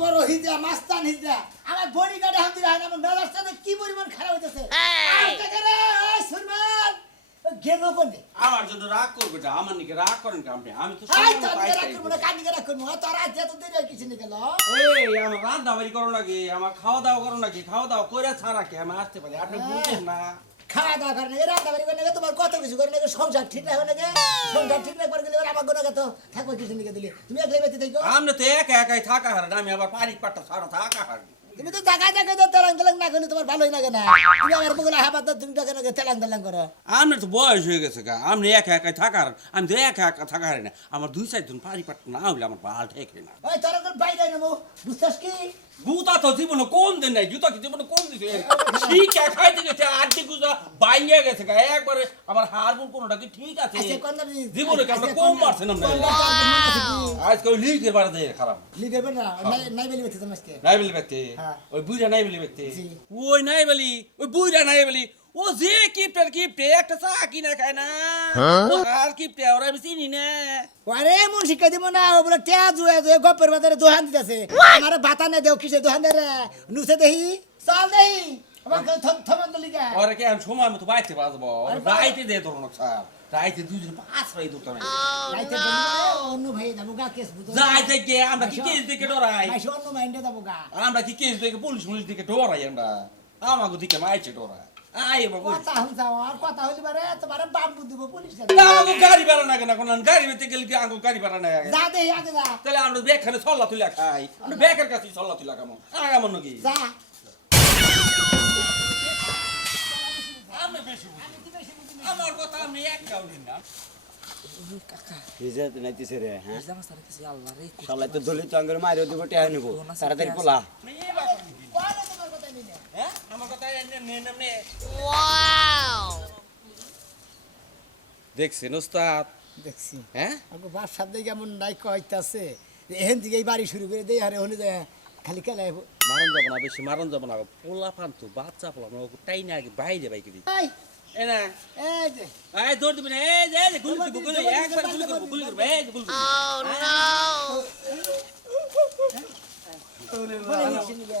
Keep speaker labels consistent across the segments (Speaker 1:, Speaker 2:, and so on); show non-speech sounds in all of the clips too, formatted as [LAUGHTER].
Speaker 1: বড় হিজা মাস্তান হিজা আমার বডি গার্ডে হাত দিলে হয় আমার মেজাজটা কি পরিমাণ খারাপ হইতেছে? আর টাকা রে? এই সুরমান! গেল কোনে?
Speaker 2: আমার জন্য রাগ করবে না আমার নিকে রাগ করেন কি আপনি? আমি তো
Speaker 1: হাই
Speaker 2: পাই
Speaker 1: রাখ
Speaker 2: চাই।
Speaker 1: না কান্দিকে রাখ করব? তোর আজ এত দেরি হয় কিছু নিয়ে গেল?
Speaker 2: এই আমার রান্না বাড়ি করো নাকি? আমার খাওয়া দাওয়া করো নাকি? খাওয়া দাওয়া করে ছাড়া কি? আমি আসতে পারি আপনি বুঝছেন না।
Speaker 1: খাওয়া দাওয়া করে নাকি রান্না বাড়ি করে নাকি তোমার কত কিছু করে নাকি সংসার ঠিক রাখবে নাকি? সংসার ঠিক রাখবার গেলে এবার আমার গোনা তো থাকব কিছু নিয়ে দিলি? তুমি একলাই বেঁচে থাকো
Speaker 2: আপনি তো একা একাই থাকা হারেন আমি আবার পারিক পাট্টা ছাড়া থাকা হারেন
Speaker 1: তুমি তো জায়গায় জায়গায় তেলাং তেলাং না করলে তোমার ভালোই লাগে না। তুমি আমার বগুলা হাবাত তুমি নাকি তেলাং তেলাং করো।
Speaker 2: আপনার তো বয়স হয়ে গেছে গা একা একাই থাকা আমি তো একা একা থাকা হারি না। আমার দুই চারজন পারি পাট্টা না হলে আমার ভালো ঠেকে না।
Speaker 1: ওই তোর বাইরে নেব বুঝছস কি?
Speaker 2: গুতা তো জীবনে কম দিন নাই? জুতা কি জীবনে কম দিছে শিখা খাইতে গেছে দি গুজা বাইঙ্গা গেছে গা। একবারে আমার হারমোন কোনটা কি ঠিক আছে?
Speaker 1: কোন দিন
Speaker 2: জীবনে কি আমরা কম মারছে না আজকে ওই লিখে বারে দেয় খারাপ।
Speaker 1: লিখে বের নাই নাই বলি তোমার
Speaker 2: নাই বলি ব্যক্তি
Speaker 1: হ্যাঁ।
Speaker 2: ওই বুইরা নাই বলি ব্যক্তি
Speaker 1: জি।
Speaker 2: ওই নাই বলি ওই বুইরা নাই বলি ও যে কিপটার কিপটে একটা চা কিনা খায় না। ও আর কিপটে ওরা আমি চিনি না।
Speaker 1: আরে এমন শিক্ষা দিব না ও বলে টেয়া জুয়ে জুয়ে গপ্পের বাজারে দোহান দিতেছে। আমার বাতা নে দেও কিসে দোহান দে রে? নুসে দেহি? চল দেহি। আমার থমন তো লিখা।
Speaker 2: ওরা কি আমি সময় মতো বাইতে বাজবো। রাইতে দে তোর স্যার। রাইতে দুজন পাঁচ রাই ধরতে হবে।
Speaker 1: রাইতে অন্য ভাই যাব গা কেস বুঝো।
Speaker 2: যাই থেকে আমরা কি কেস দিকে ডরাই?
Speaker 1: মাইশো অন্য মাইন্ডে যাব গা।
Speaker 2: আমরা কি কেস দিকে পুলিশ পুলিশ দিকে ডরাই আমরা? আমাকে দিকে মাইছে ডরাই। আই বাবু।
Speaker 1: কথা হুঁচাও আর কথা হইলে পারে তোমার বাম্বু দিব পুলিশ
Speaker 2: আমাকে গাড়ি ভাড়া না কেন কোন গাড়ি বেতে গেলে কি আমাকে গাড়ি ভাড়া না
Speaker 1: যা দেহি আগে যা।
Speaker 2: তাহলে আমরা বেখানে সল্লা তুলে খাই। আমরা বেকার কাছে সল্লা তুলে খামো। আগামন নাকি
Speaker 1: যা।
Speaker 2: আমি বেশি আমার কথা আমি এক কাউন্টিন না।
Speaker 3: হিজে নাইতেছে রে হ্যাঁ? সবাই তো দলিত মারিও দিব টেহা নিব। তাড়াতাড়ি পোলা।
Speaker 2: হ্যাঁ আমার কথা নে দেখছেন ওস্তাদ
Speaker 1: দেখছি
Speaker 2: হ্যাঁ
Speaker 1: আমাকে বাপ সাথে কেমন নাই কইতাছে এহেন থেকে বাড়ি শুরু করে দেই আরে হলে যায় খালি খেলায়
Speaker 2: মারণ যাব না বেশি মারণ যাব না পোলা পান তো বাচ্চা পোলা না ওকে টাই না আগে বাইরে বাইকে দিই এ না
Speaker 1: এই যে
Speaker 2: এই দৌড় দিবি না এই যে এই যে গুলি দিব গুলি একবার গুলি করব গুলি করব এই যে গুলি
Speaker 3: হ্যাঁ দে না
Speaker 1: এই,
Speaker 3: কয়টা বন্ধু বিড়ি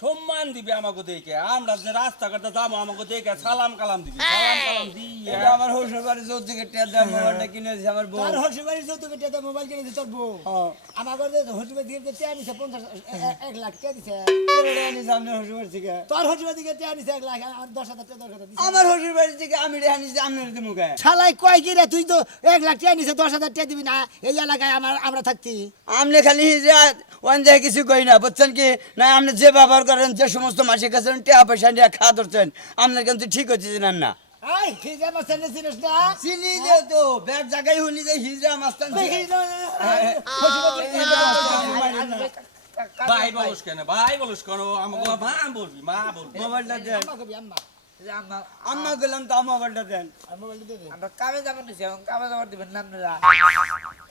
Speaker 2: সম্মান দিবে আমাকে দেখে। আমরা যে রাস্তাঘাটে যাব আমাকে দেখে সালাম কালাম দিবি। সালাম কালাম দিয়ে
Speaker 3: এটা আমার শ্বশুর বাড়ি টেয়া দেয় মোবাইলটা কিনেছে আমার বউ।
Speaker 1: তোর হসু বাড়ি যৌতুক টিয়াতে মোবাইল কিনে দিছে তোর বউ।
Speaker 3: হ্যাঁ।
Speaker 1: আমার ঘরে বাড়ি দিকে টিয়া নিছে পঞ্চাশ এক লাখ টিয়া দিছে।
Speaker 3: আনিছে শ্বশুর বাড়ি থেকে?
Speaker 1: তোর বাড়ি দিকে টিয়া নিছে এক লাখ আর দশ হাজার টিয়া দশ হাজার
Speaker 3: আমার শ্বশুর বাড়ি থেকে আমি রেহা নিছি আপনার তো মুখে
Speaker 1: শালাই কয় কি রে তুই তো এক লাখ টিয়া নিছে দশ হাজার টিয়া দিবি না এই এলাকায় আমার আমরা থাকতি
Speaker 3: আপনি খালি ওয়ান যায় কিছু কই না বুঝছেন কি? না আপনি যে ব্যবহার করেন যে সমস্ত মাসির কাছে টাকা পয়সা নিয়ে খাওয়া ধরছেন আপনার কিন্তু ঠিক হচ্ছে জানেন না।
Speaker 1: চিনিস না?
Speaker 3: চিনি যে তো ব্যাগ জায়গায় হলি যে হিজরা মাস্তান
Speaker 1: দেখি না, হসু বাড়ি দিকে-
Speaker 2: ভাই বলস কেন? ভাই বলস কেন? আমাকে মা বলবি মা বলবি।
Speaker 3: মোবাইলটা দেন।
Speaker 1: আম্মা আম্মা।
Speaker 3: আম্মা তো মোবাইলটা দেন।
Speaker 1: আর মোবাইলটা দে দে।
Speaker 4: আমরা কামে যাব নিছি এখন কামে যাবার দিবেন না আপনারা।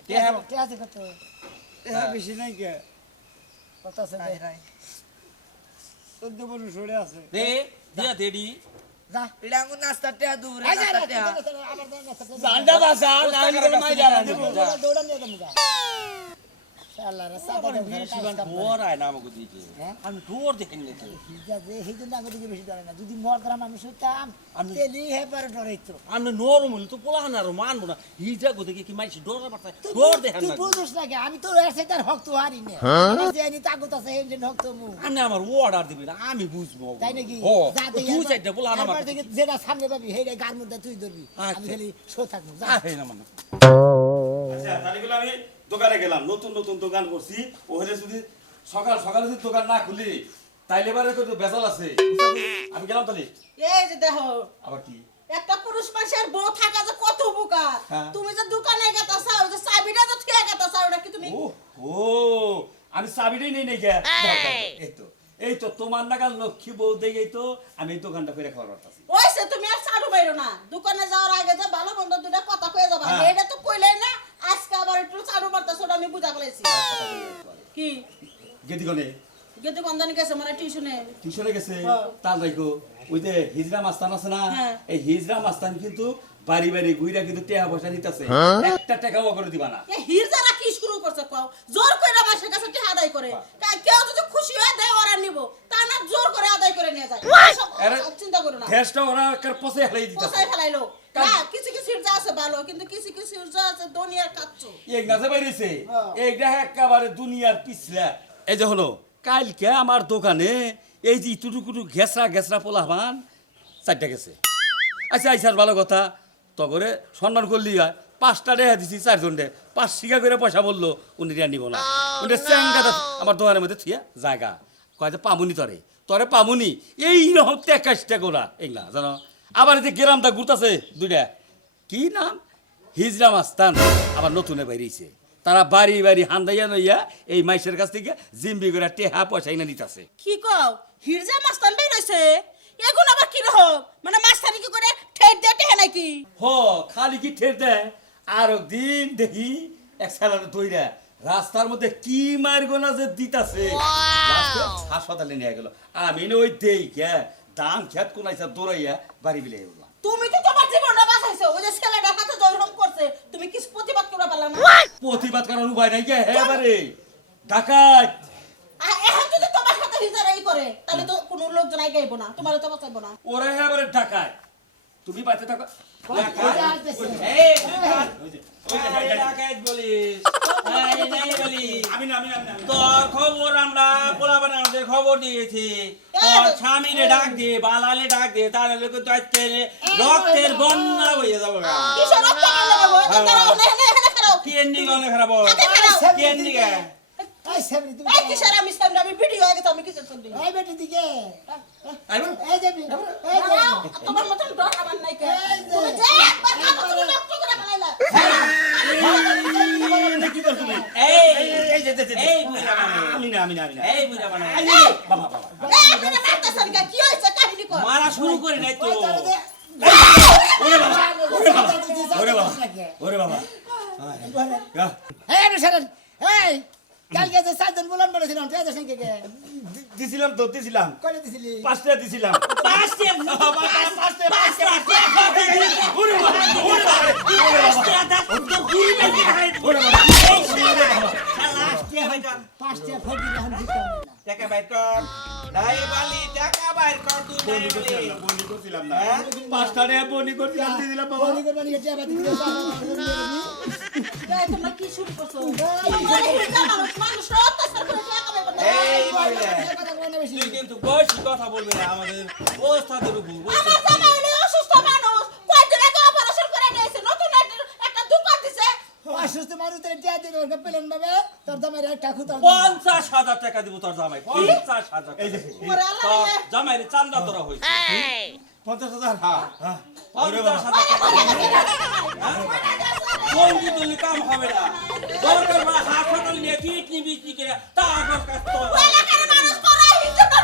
Speaker 1: টিয়া আছে- কত?
Speaker 3: বেশি নাই কে
Speaker 1: কত আছে
Speaker 4: নাই।
Speaker 3: চোদ্দ পনেরো সরে আছে।
Speaker 2: দে দিয়া দৌড়া-
Speaker 1: দৌড়া নিয়ে যদি মরদরা মানুষ হইতাম, তেলি হেবারে ডরাইতো।
Speaker 2: আমি নরম হইলে তো পোলা না আর মানবো না হিজা গো দেখে কি মাইছি ডোর পারতা
Speaker 1: তুই
Speaker 2: ডোর
Speaker 1: বু-
Speaker 2: দেখেন
Speaker 1: তুই
Speaker 2: না
Speaker 1: বুঝোস না কে? আমি তো এর সাথে আর হক তো হারি না। আমার যে এনি তাগত আছে, এই যে হক তো মু।
Speaker 2: আপনি আমার অর্ডার দিবি না আমি বুঝব
Speaker 1: তাই নাকি? যা
Speaker 2: তুই চাইটা পোলা না আমার
Speaker 1: দেখি যেটা সামনে পাবি, গার মধ্যে তুই ধরবি। আমি
Speaker 2: আচ্ছা।
Speaker 1: খালি শো থাকব, যা।
Speaker 2: না মানে
Speaker 5: আচ্ছা তাহলে আমি দোকানে গেলাম নতুন নতুন দোকান করছি। ওখানে যদি সকাল সকালে যদি দোকান না খুলি তাইলে এবারে তো বেজাল আছে। আমি গেলাম তাহলে।
Speaker 6: এই যে দেখো
Speaker 5: আবার কি?
Speaker 6: একটা পুরুষ মানুষের বউ থাকা যে কত উপকার।
Speaker 5: হ্যাঁ।
Speaker 6: তুমি যে দোকানে গেতা চাও যে চাবিটা যে থুয়ে গেতা চাও ওটা কি তুমি?
Speaker 5: ও আমি চাবিটাই নেই নেই এই! তো এই তো তোমার নাগাল লক্ষ্মী বউ দেখেই তো আমি এই দোকানটা করে খাওয়ার পারতাছি।
Speaker 6: ওইসে তুমি আর চালু বাইরো না। দোকানে যাওয়ার আগে যে ভালো মন্দ দুটা কথা কয়ে যাবা।
Speaker 5: হ্যাঁ।
Speaker 6: এটা তো কইলে না আজকে আবার একটু চালু আমি বুঝা ফেলেছি কি?
Speaker 5: গেদি গনে
Speaker 6: গেদি বন্ধন গেছে মানে টিউশনে।
Speaker 5: টিউশনে গেছে?
Speaker 6: হ্যাঁ।
Speaker 5: তার রাখো ওই যে হিজরা মাস্তান আছে না?
Speaker 6: হ্যাঁ।
Speaker 5: এই হিজরা মাস্তান কিন্তু বাড়ি বাড়ি গুইরা কিন্তু টাকা পয়সা নিতেছে একটা টাকাও করে দিবা না।
Speaker 6: শুরু করছে কও? জোর করে মাসের কাছে কি আদায় করে? কেউ যদি খুশি হয়ে দেয় ওরা নিব। তা না জোর করে আদায় করে নিয়ে যায়।
Speaker 5: আরে,
Speaker 6: চিন্তা করো না।
Speaker 5: দেশটা ওরা একের পচে হারাই দিতেছে।
Speaker 6: পোষাই ফেলাইলো। না কিছু কিছু হিরজা আছে ভালো কিন্তু কিছু কিছু হিরজা আছে দুনিয়ার কাচ্চো।
Speaker 5: এক নাচে বাইরেছে।
Speaker 6: হ্যাঁ।
Speaker 5: এইটা একেবারে দুনিয়ার পিছলা। এই যে হলো কালকে আমার দোকানে এই যে টুটুকুটু ঘেসরা ঘেসরা পোলাহান চারটা গেছে। আচ্ছা আইসার ভালো কথা। তগরে সম্মান করলি হয়। পাঁচটা রেহা দিছি চারজন রে পাঁচ শিকা করে পয়সা বলল উনি রেয়া নিব না। উনি চ্যাঙ্গাটা আমার দোকানের মধ্যে থিয়া জায়গা। কয় যে পামুনি তরে। তরে পামুনি। এই রকম টেকাশটা গোলা এইগুলা জানো? আবার এই যে গ্রামটা ঘুরতাছে দুইটা। কি নাম? হিজরা মাস্তান। আবার নতুনে বাইরেছে। তারা বাড়ি বাড়ি হান্দাইয়া নইয়া এই মাইসের কাছ থেকে জিম্বি করে টেহা পয়সা এনে নিতাছে
Speaker 6: কি কও? হিরজা মাস্তান বের হইছে? এখন আবার কি রকম? মানে মাস্তানি কি করে ঠেট দিয়ে টেহে নাকি?
Speaker 5: হ খালি কি ঠের দেয়? আর দিন দেখি এক সালারে দইরা রাস্তার মধ্যে কি মারগো না যে দিতাছে। হাসপাতালে নিয়ে গেল। আমি না ওই দেই কে দাম খেত কোন দৌড়াইয়া বাড়ি বিলে
Speaker 6: তুমি তো তোমার জীবনটা বাঁচাইছো ওই যে ছেলেটা হাতে জয়রম করছে তুমি কিছু প্রতিবাদ করে পারলা না?
Speaker 5: প্রতিবাদ করার উপায় নাই কে হ্যাঁ বারে ডাকাত।
Speaker 6: এখন যদি তোমার হাতে হিজারাই করে তাহলে তো কোনো লোকজন আই গাইবো না তোমার তো বাঁচাইবো না।
Speaker 5: ওরা হ্যাঁ বারে ডাকাত। তুমি বাঁচে থাকো।
Speaker 2: খবর আমরা আমাদের খবর দিয়েছি। স্বামীরে ডাক দিয়ে বালালে ডাক দিয়ে তার লোকে দৈত্যের রক্তের বন্যা হয়ে যাব।
Speaker 6: কিসের রক্ত কান
Speaker 2: খারাপ
Speaker 1: এই সামনে তুমি
Speaker 6: এই কিসের আমি সামনে আমি ভিডিও আগে তো আমি কিসের ছবি
Speaker 1: এই বেটি দিকে
Speaker 5: আইবো
Speaker 1: এই যাবি এই যাবি
Speaker 6: তোমার মতন ডর আমার নাই কে তুমি যে একবার কাপড় তুমি নষ্ট করে ফেলাইলা
Speaker 5: কি করছ তুমি
Speaker 2: এই
Speaker 5: এই যে, যে, যে, যে।
Speaker 2: এই বুঝা বানাই
Speaker 5: আমি না আমি না আমি না
Speaker 2: এই বুঝা বানাই
Speaker 5: বাবা বাবা
Speaker 6: এই এখানে মারতেছেন কে কি হইছে কাহিনী কর
Speaker 2: মারা শুরু করে নাই তো
Speaker 1: ওই তারে
Speaker 5: ওরে বাবা ওরে বাবা ওরে বাবা গা।
Speaker 1: এই আমি সারেন এই কালকে যে সাতজন বলান বলেছিলাম তুই আজ সঙ্গে কে?
Speaker 5: দিছিলাম তো দিছিলাম।
Speaker 1: করে দিছিলি?
Speaker 5: পাঁচটা দিছিলাম।
Speaker 2: পাঁচটা
Speaker 5: বনি করছিলাম না, বনি করছিলাম
Speaker 6: শুরু করছ
Speaker 2: কিন্তু বয়সী কথা বলবি না আমাদের ওস্তাদের উপর
Speaker 6: অসুস্থ মানুষ কয়েকদিন আগে অপারেশন করে নিয়েছে নতুন একটা- দোকান দিছে
Speaker 1: অসুস্থ মানুষ তোর টিয়া দিতে ওকে পেলেন ভাবে তোর
Speaker 2: পঞ্চাশ হাজার টাকা দিব তোর জামাই পঞ্চাশ হাজার
Speaker 5: এই যে
Speaker 6: ওরে রে।
Speaker 2: চান্দা তোরা হয়েছে
Speaker 5: পঞ্চাশ হাজার হ্যাঁ
Speaker 2: পঞ্চাশ হাজার টাকা কোনটি তুলি কাম হবে না দরকার মানে হাসপাতাল নিয়ে কিডনি বিক্রি করে তারপর কাজ তোর
Speaker 6: এলাকার মানুষ করে হিজা তো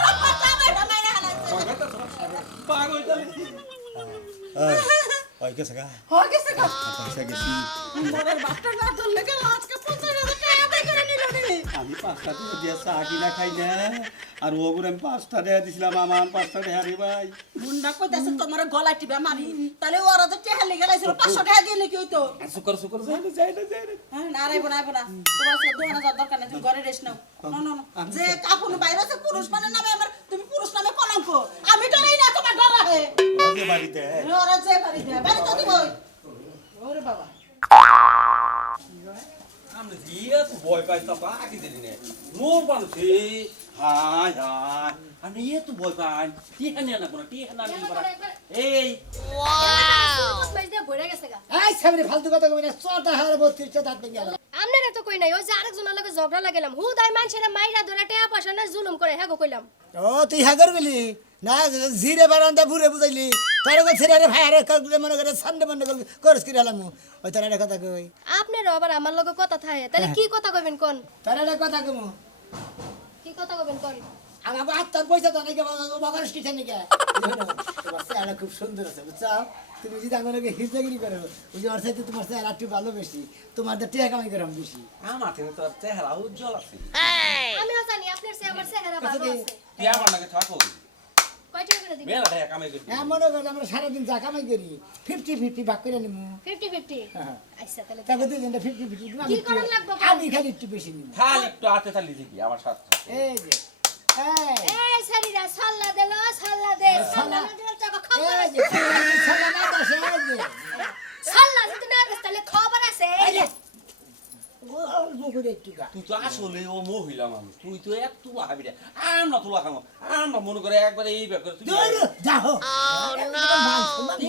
Speaker 2: পাগল চলে
Speaker 5: গেছে গা
Speaker 6: হয়ে গেছে গো
Speaker 5: পয়সা গেছি
Speaker 6: বাপটা না ধরলে গেল আজকে
Speaker 5: পাঁচটা টাকা দিয়ে চা কিনা খাই না। আর ওগুলো আমি পাঁচটা টাকা দিছিলাম আমার পাঁচটা টাকা রে ভাই।
Speaker 6: মুন্ডা কইতাছে তোমার গলা টিপে মারি। তাহলে ওরা তো টেহা লেগে লাইছিল 500 টাকা দিয়ে নাকি হইতো?
Speaker 5: শুকর শুকর যাই না যাই না যাই না।
Speaker 6: হ্যাঁ না রাইবো না আইবো না তোমার সাথে দোকানে যাওয়ার দরকার নেই তুমি ঘরে রেস্ট নাও। না না না। যে কাপুন বাইরে আছে পুরুষ মানে নামে আমার তুমি পুরুষ নামে কলঙ্ক। আমি ডরাই না তোমার ডরা হে
Speaker 5: যে বাড়িতে?
Speaker 6: ওরা যে বাড়ি দেয় বাড়ি তো দিব ওরে বাবা।
Speaker 2: আমরা দিয়ে তো ভয় পাই তা বাকি দিলি নে। মোর মানুষ হাই হাই আমি এ তো ভয় পাই। টিহা নিয়ে না কোনো টিহা না নিয়ে পারা এই
Speaker 1: এই সামনে ফালতু কথা কই না চটা হারে 32 দাঁত ভেঙে গেল।
Speaker 7: আমনের তো কই নাই ওই যে আরেকজনের লগে ঝগড়া লাগালাম। হু দাই মানুষেরা মাইরা ধরে টেয়া পয়সা না জুলুম করে হ্যাঁ গো কইলাম।
Speaker 1: ও তুই হাগর গেলি? না জিরে বারান্দা বুড়ে বুঝাইলি। তার গো ছেড়ে রে ভাই আরে কালকে মনে করে সানডে মনে করে করস কি হলাম। ওই তার একটা কথা কই।
Speaker 7: আপনারও আবার আমার লগে কথা থাকে। তাহলে কি কথা কইবেন কোন?
Speaker 1: তার একটা কথা কমু।
Speaker 7: কি কথা কইবেন কোন?
Speaker 1: আমাকে আত্মার পয়সা তো নাকি বাবার কি নাকি? চেহারা খুব সুন্দর আছে বুঝছ? তুমি যদি আমাকে হিজদাগিরি করো ওই যে ওর সাথে তোমার চেহারা একটু ভালো বেশি তোমাদের টিয়া কামাই করাম বেশি।
Speaker 2: আমার থেকে তোর চেহারা উজ্জ্বল আছে।
Speaker 7: আমিও জানি আপনার সে আমার চেহারা চেহারা ভালো আছে।
Speaker 2: তুই আমার নাকি থাকো।
Speaker 1: হ্যাঁ মনে করেন আমরা সারাদিন যা কামাই করি ফিফটি ফিফটি ভাগ করে নিবো
Speaker 7: ফিফটি ফিফটি
Speaker 1: হ্যাঁ।
Speaker 7: আচ্ছা তাহলে
Speaker 1: তারপর দুজনটা ফিফটি ফিফটি? আমি খালি একটু বেশি নিব
Speaker 2: খালি একটু হাতে থালি দেখি আমার সাথে
Speaker 1: এই যে এই,
Speaker 7: এই সারিরা সাল্লা দিল সাল্লা দে সাল্লা না দিলে টাকা খবর
Speaker 1: এই
Speaker 7: আছে
Speaker 1: যে, সালা না দাসে, এই যে।
Speaker 7: সাল্লা যদি না দিস তাহলে খবর আছে এই যে
Speaker 1: ও
Speaker 2: তুই তো আসলে ও মহিলা মানুষ তুই তো এক তুলা খাবি রে আমরা তুলা খাব আমরা মনে করে একবারে এই ব্যাপারে তুই
Speaker 1: যাও।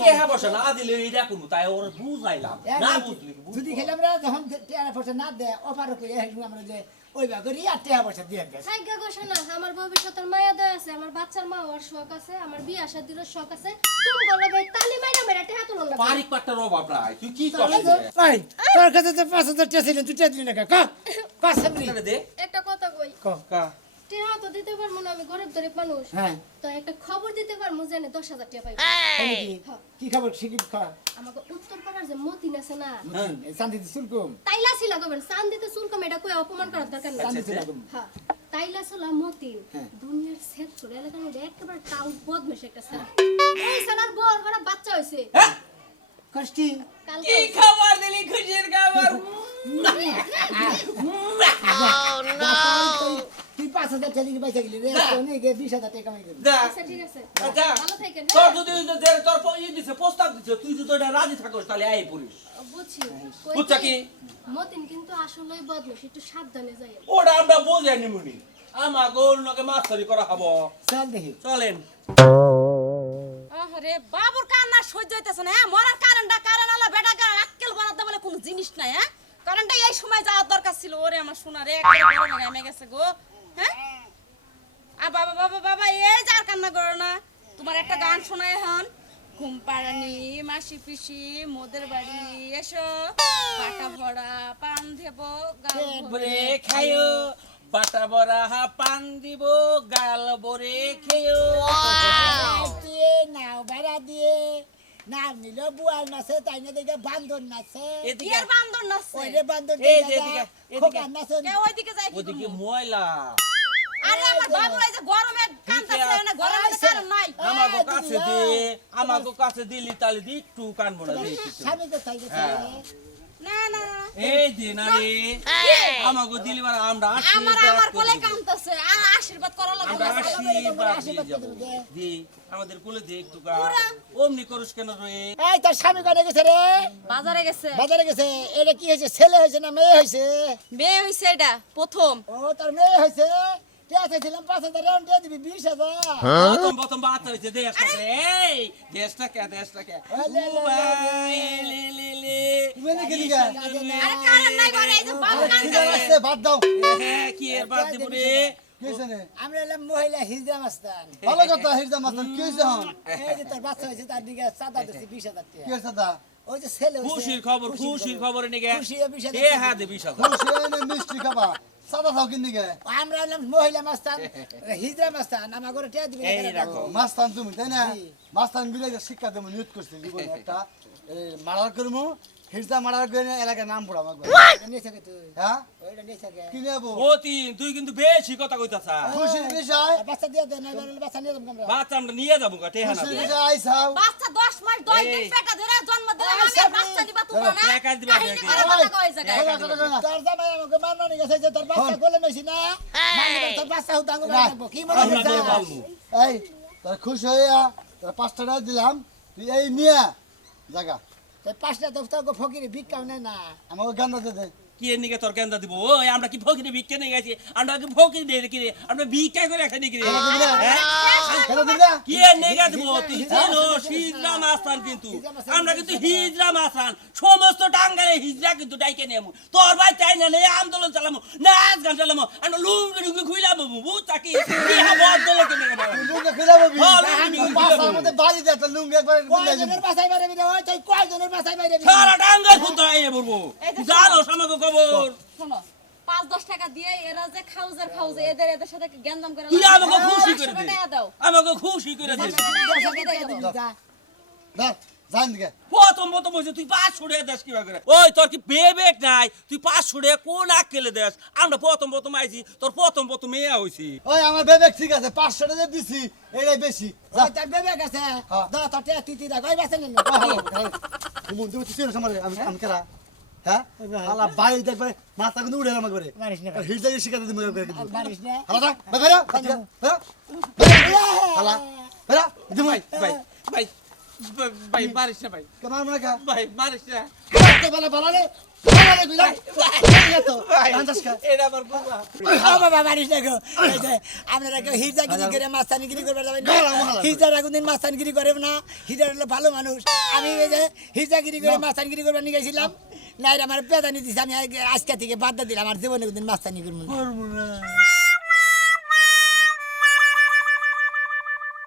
Speaker 2: হ্যাঁ বসে না দিলে এই দেখুন তাই ওর বুঝাইলাম। না বুঝলি
Speaker 1: যদি খেলে আমরা যখন না দেয় অফার করে আমরা যে ওই বাগরি আর পয়সা দিয়ে দেয়
Speaker 7: ভাগ্য ঘোষণা আমার ভবিষ্যতের মায়া দয়া আছে আমার বাচ্চার মা হওয়ার শখ আছে আমার বিয়ে শাদির শখ আছে। তুমি বলো ভাই তালি মাইরা মেরা টেহা তুলন না
Speaker 2: পারিক পাট্টার অভাব নাই তুই কি করছিস
Speaker 1: ভাই তোর কাছে তো পাঁচ হাজার টেয়া ছিলেন তুই দিলি না কা কা সামনে
Speaker 2: দে।
Speaker 7: একটা কথা কই।
Speaker 1: কা।
Speaker 7: টেহা তো দিতে পারব না আমি গরিব গরিব মানুষ
Speaker 1: হ্যাঁ
Speaker 7: তো একটা খবর দিতে পারব জানে দশ হাজার টাকা পাইবো
Speaker 1: কি খাবার শিখিত খা
Speaker 7: আমাকে উত্তর পাড়ার যে মতিন আছে না
Speaker 1: শান্তি শুল্কম
Speaker 7: তাইলা ছিল গবেন সান দিতে শুল্ক কই অপমান করার দরকার নেই
Speaker 1: শান্তি শুল্কম
Speaker 7: হ্যাঁ তাইলা ছিল মতিন
Speaker 1: হ্যাঁ।
Speaker 7: দুনিয়ার সেট করে এলাকার মধ্যে একেবারে টাউট বদমেশ একটা সারা এই সারার বড় বড় বাচ্চা হইছে
Speaker 1: কষ্টি
Speaker 4: কি খবর দিলি খুশির খবর
Speaker 1: তুই পাঁচ হাজার টেয়া দিকে গেলি রে অনেক বিশ হাজার টাকা কামাই করবি।
Speaker 7: আচ্ছা ঠিক আছে।
Speaker 2: যা।
Speaker 7: ভালো থাকেন
Speaker 2: তোর যদি ওই যে যে- তোর ই দিছে প্রস্তাব দিছে তুই যদি ওটা রাজি থাকোস তাহলে আই পড়িস
Speaker 7: বুঝছি।
Speaker 2: বুঝছা কি?
Speaker 7: মতিন কিন্তু আসলেই বদমেশ একটু সাবধানে যাই।
Speaker 2: ওটা আমরা বোঝাই নিমুনি আমার গোল নকে মাস্টারি করা হব।
Speaker 1: চল দেখি।
Speaker 2: চলেন।
Speaker 6: আরে বাবুর কান্না সহ্য হইতেছে না হ্যাঁ? মরার কারেন্টটা কারেন্ট আলা বেটা কারেন্ট আক্কেল বানাতে বলে কোনো জিনিস নাই হ্যাঁ? কারেন্টটা এই সময় যাওয়ার দরকার ছিল। ওরে আমার শোনা রে গেছে গো। হ্যাঁ? আ বাবা বাবা বাবা এই যার কান্না করো না। তোমার একটা গান শোনায় এখন। ঘুম পাড়ানি মাসি পিসি মোদের বাড়ি এসো। পাটা ভরা পান দেব গাল ভরে
Speaker 2: খাইও। বাটা বড়া পান দিব গাল খেয়েও
Speaker 1: দিয়ে নাও বেড়া দিয়ে। নাম নিলে বুয়াল নাচে তাই না দেখে বান্দর নাচে।
Speaker 2: এদিকে
Speaker 6: বান্দর নাচছে
Speaker 1: ওই বান্দর
Speaker 2: এই যে এদিকে, এদিকে।
Speaker 1: নাচে।
Speaker 6: কে ওইদিকে যাই কি
Speaker 2: ওদিকে
Speaker 6: করব?
Speaker 2: ময়লা।
Speaker 6: আরে আমার বাবু এই যে গরমে কাঁদতেছে না গরমে কারণ নাই।
Speaker 2: কাছে দে
Speaker 1: এই।
Speaker 2: কাছে দিলি তালে দি একটু কানবো না দে
Speaker 1: স্বামী তো তাই গেছে
Speaker 6: না না না
Speaker 2: এই দে না রে আমাকে দিলি মানে আমরা
Speaker 6: আমার আমার কোলে আর আশীর্বাদ করা
Speaker 2: আমরা
Speaker 6: লাগবে
Speaker 2: আশীর্বাদ
Speaker 1: দে।
Speaker 2: আমাদের কোলে দে একটু গা। অমনি করিস কেন রে?
Speaker 1: এই তোর স্বামী কনে গেছে রে?
Speaker 6: বাজারে গেছে।
Speaker 1: বাজারে গেছে। এটা কি হয়েছে? ছেলে হয়েছে না মেয়ে হয়েছে?
Speaker 6: মেয়ে হয়েছে এটা প্রথম।
Speaker 1: ও তোর মেয়ে হয়েছে? চাইছিলাম পাঁচ হাজার রাউন্ড দিয়ে দিবি বিশ হাজার।
Speaker 2: প্রথম প্রথম বাত হয়েছে দেশটা এই দেশটা কে দেশটা কে
Speaker 1: ওই লে, লে, লে,
Speaker 2: উবাই, লে লে লে।
Speaker 6: আরে কারণ নাই ঘরে এই যে বাবু কান্দছে
Speaker 8: বাদ দাও।
Speaker 2: কি এর বাদ দিব রে?
Speaker 8: কি হয়েছে নে?
Speaker 1: আমরা এলাম মহিলা হিজড়া মাস্তান
Speaker 8: ভালো কথা হিরদা মাস্টার কি হয়েছে হন
Speaker 1: এই যে তোর বাচ্চা হয়েছে তার দিকে চাঁদা দিচ্ছি বিশ হাজার টাকা।
Speaker 8: হয়েছে দা
Speaker 1: ওই যে ছেলে
Speaker 2: খুশির খবর খুশির খবর। নিগে
Speaker 1: খুশি বিশ হাজার
Speaker 2: এ হ্যাঁ দে বিশ হাজার।
Speaker 8: খুশি এনে মিষ্টি খাবা। সাদা খাও কিনি গে
Speaker 1: আমরা এলাম মহিলা মাস্তান হিজড়া মাস্তান আমার ঘরে টিয়া দিবি
Speaker 2: এই রাখো।
Speaker 8: মাস্তান তুমি তাই না। মাস্তান বিলে শিক্ষা দেবো নিয়োগ করছি জীবনে [LAUGHS] একটা। এই মারার করব হিরদা মারার করে এলাকার নাম পড়া
Speaker 1: থাকে
Speaker 8: হ্যাঁ? কি নেব
Speaker 2: অতি তুই কিন্তু বেশি কথা কইতাছ।
Speaker 8: খুশির বিষয়।
Speaker 1: বাচ্চা দিয়ে দেন বাচ্চা নিয়ে যাব
Speaker 2: বাচ্চা আমরা নিয়ে গা
Speaker 6: বাচ্চা 10 মাস 10 দিন
Speaker 2: এই।
Speaker 6: পেটা ধরে জন্ম দিলে
Speaker 1: ওই
Speaker 6: আমি আর
Speaker 1: সব
Speaker 6: বাচ্চা দিবা তোমরা না?
Speaker 2: টাকা দিবা টাকা।
Speaker 1: তোর জামাই আমাকে মারনা নিয়ে গেছে যে তোর বাচ্চা কোলে মেশি না? মারলে তোর বাচ্চা হুতাঙ্গ মারবো কি মনে করছিস
Speaker 8: এই তোর খুশি হইয়া তোর পাঁচটা টাকা দিলাম। তুই এই নিয়ে জায়গা
Speaker 1: তোর পাঁচটা তো ফকিরে ভিক্ষাও না।
Speaker 8: আমাকে গান্দা দে দে।
Speaker 2: কি এর নিকে তোর কেন্দা দিব? ওই আমরা কি ফকিরে ভিক্ষে নিয়ে গেছি? আমরা কি ফকির দিয়ে কি আমরা ভিক্ষা করে এখানে নাকি রে হ্যাঁ?
Speaker 8: খেলা দিবি না
Speaker 2: কি এর নিকে দিব? তুই চিনো হিজরা মাস্তান কিন্তু। আমরা কিন্তু হিজরা মাস্তান সমস্ত টাঙ্গারে হিজরা কিন্তু ডাইকে নেমু তোর ভাই চাই না নে আন্দোলন চালামু নাচ গান চালামু আমরা লুঙ্গি লুঙ্গি খুইলাম বুঝতা কি? কি হব আন্দোলন কেন
Speaker 8: লুঙ্গি ববি
Speaker 2: হ্যাঁ, লুঙ্গি
Speaker 8: পাঁচটার
Speaker 2: ববি।
Speaker 8: মধ্যে বাড়ি দে তোর লুঙ্গি একবার।
Speaker 1: কয়জনের বাসায় বাইরে বিদে ওই কয়জনের বাসায় বাইরে
Speaker 2: সারা টাঙ্গা খুঁজতে আইয়ে বলব জানো আমাকে খবর।
Speaker 6: শোনো পাঁচ দশ টাকা দিয়ে এরা যে খাউজের খাউজে এদের এদের সাথে জ্ঞানদাম করে
Speaker 2: তুই আমাকে খুশি করে দে। আমাকে খুশি করে দে।
Speaker 1: যা
Speaker 8: যা জান দিকে।
Speaker 2: প্রথম প্রথম হয়েছে তুই পাঁচশো টাকা দেশ কিবা করে? ওই তোর কি বেবেক নাই? তুই পাঁচশো টাকা কোন আক্কেলে দেশ আমরা প্রথম প্রথম আইছি তোর প্রথম প্রথম মেয়ে হয়েছি
Speaker 8: ওই আমার বেবেক ঠিক আছে পাঁচশো টাকা দিছি এটাই বেশি। যা।
Speaker 1: ওই তার বেবে গেছে
Speaker 8: হ্যাঁ।
Speaker 1: তুই তুই
Speaker 8: আমার আমি আমি কেরা হ্যাঁ? আলা বাড়ি দেখবে মাথা কিন্তু উড়ে করে
Speaker 1: মারিস না।
Speaker 8: হিজা শিখাতে তুমি করে কিন্তু দা বেরা বেরা হালা বেরা দিমু
Speaker 4: ভাই ভাই। ভাই মারিস না ভাই।
Speaker 8: কেমন মনে কা
Speaker 4: ভাই মারিস না।
Speaker 8: তো। বলা বলা
Speaker 1: মাস্তানিগিরি না হলো ভালো মানুষ। আমি এই যে হিরজাগিরি করে মাস্তানিগিরি করবার নিয়ে গেছিলাম। নাই আমার পেদানি দিছে আমি আজকে থেকে বাদ দিলাম আমার জীবনে কোনদিন মাস্তানি করব না।